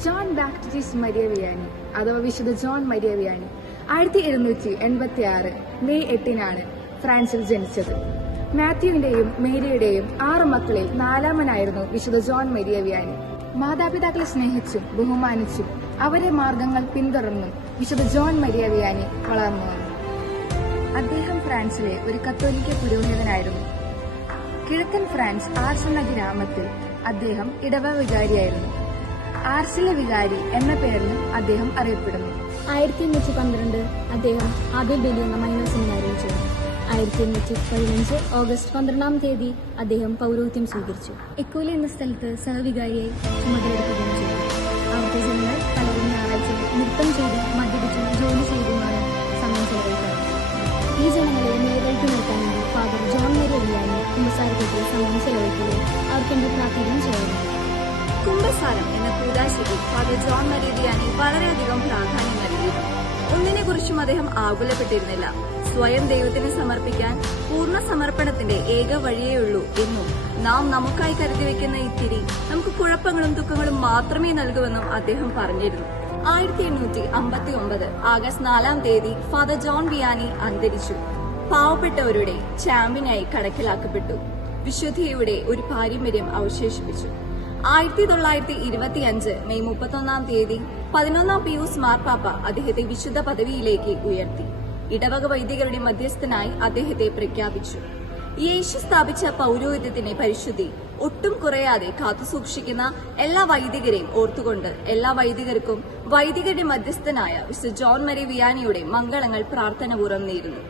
John Baptist Maria Vianney അഥവാ വിശുദ്ധ John Maria Vianney 1786 May 8 ഫ്രാൻസിൽ ജനിച്ചത്. മാത്യുവിന്റെയും മേരിയുടെയും 6 മക്കളിൽ 4-മനായിരുന്നു വിശുദ്ധ ജോൺ മരിയ വിയാനി. മാതാപിതാക്കളെ സ്നേഹിച്ചും ബഹുമാനിച്ചും അവരെ മാർഗങ്ങൾ പിന്തുടർന്നും വിശുദ്ധ ജോൺ മരിയ വിയാനി വളർന്നു വന്നു. അദ്ദേഹം ഫ്രാൻസിലെ ഒരു കത്തോലിക്ക പുരോഹിതനായിരുന്നു. കിഴക്കൻ ഫ്രാൻസ് ആർസ് എന്ന ഗ്രാമത്തിൽ അദ്ദേഹം ഇടവ വികാരിയായിരുന്നു. ആർസിലെ വികാരി എന്ന പേരിലും അദ്ദേഹം അറിയപ്പെടുന്നു. 1812 അദ്ദേഹം ആബേൽ ബെലി എന്ന മൈനർ സെമിനാരിയിൽ ചേർന്നു. 1815 ഓഗസ്റ്റ് 12 അദ്ദേഹം പൗരോഹിത്യം സ്വീകരിച്ചു. എക്കോലി എന്ന സ്ഥലത്ത് സഹവികാരിയായി ചുമതലയെടുക്കുകയും ചെയ്തു. അവിടുത്തെ ജനങ്ങൾ പലരും ഞായറാഴ്ച നൃത്തം ചെയ്തും മദ്യപിച്ചും ജോലി ചെയ്തുമാണ് സമയം ചെലവഴിക്കാറ്. ഈ ജനങ്ങളെ നേരിട്ട് നിർത്താൻ വേണ്ടി ഫാദർ ജോൺ മരിയ വിയാനി കുമ്പസാരത്തിൽ സമയം ചെലവഴിക്കുകയും അവർക്കെന്റെ പ്രാർത്ഥനയും ചെയ്യുന്നു. കുംഭസാരം എന്ന കൂദാശയ്ക്ക് ഫാദർ ജോൺ മരിയ വിയാനി വളരെയധികം പ്രാധാന്യം നൽകിയിരുന്നു. ഒന്നിനെക്കുറിച്ചും അദ്ദേഹം ആകുലപ്പെട്ടിരുന്നില്ല. സ്വയം ദൈവത്തിന് സമർപ്പിക്കാൻ പൂർണ്ണ സമർപ്പണത്തിന്റെ ഏക വഴിയേയുള്ളൂ എന്നും നാം നമുക്കായി കരുതി വെക്കുന്ന ഇത്തിരി നമുക്ക് കുഴപ്പങ്ങളും ദുഃഖങ്ങളും മാത്രമേ നൽകുമെന്നും അദ്ദേഹം പറഞ്ഞിരുന്നു. 1859 ആഗസ്റ്റ് 4 ഫാദർ ജോൺ വിയാനി അന്തരിച്ചു. പാവപ്പെട്ടവരുടെ ചാമ്പ്യനായി കണക്കിലാക്കപ്പെട്ടു. വിശുദ്ധിയുടെ ഒരു പാരമ്പര്യം അവശേഷിപ്പിച്ചു. 1925 മെയ് 31 11 പിയൂസ് മാർപ്പാപ്പ അദ്ദേഹത്തെ വിശുദ്ധ പദവിയിലേക്ക് ഉയർത്തി. ഇടവക വൈദികരുടെ മധ്യസ്ഥനായി അദ്ദേഹത്തെ പ്രഖ്യാപിച്ചു. യേശു സ്ഥാപിച്ച പൗരോഹിത്യത്തിന്റെ പരിശുദ്ധി ഒട്ടും കുറയാതെ കാത്തുസൂക്ഷിക്കുന്ന എല്ലാ വൈദികരെയും ഓർത്തുകൊണ്ട് എല്ലാ വൈദികർക്കും വൈദികരുടെ മധ്യസ്ഥനായ വിശുദ്ധ ജോൺ മരിയ വിയാനിയുടെ മംഗളങ്ങൾ പ്രാർത്ഥനാപൂർവ്വം നേരുന്നു.